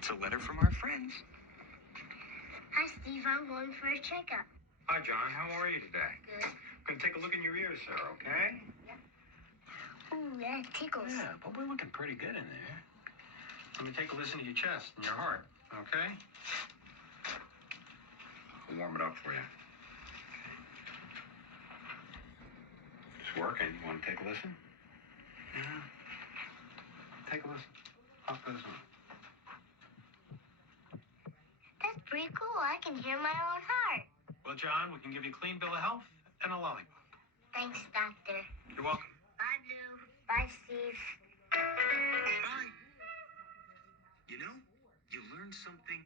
It's a letter from our friends. Hi, Steve. I'm going for a checkup. Hi, John. How are you today? Good. I'm going to take a look in your ears, sir, okay? Ooh, that tickles. Yeah, but we're looking pretty good in there. Let me take a listen to your chest and your heart, okay? I'll warm it up for you. It's working. You want to take a listen? Yeah. Take a listen. How goes it? That's pretty cool. I can hear my own heart. Well, John, we can give you a clean bill of health and a lollipop. Thanks, Doctor. You're welcome. Bye, Blue. Bye, Steve. Bye. You know, you learn something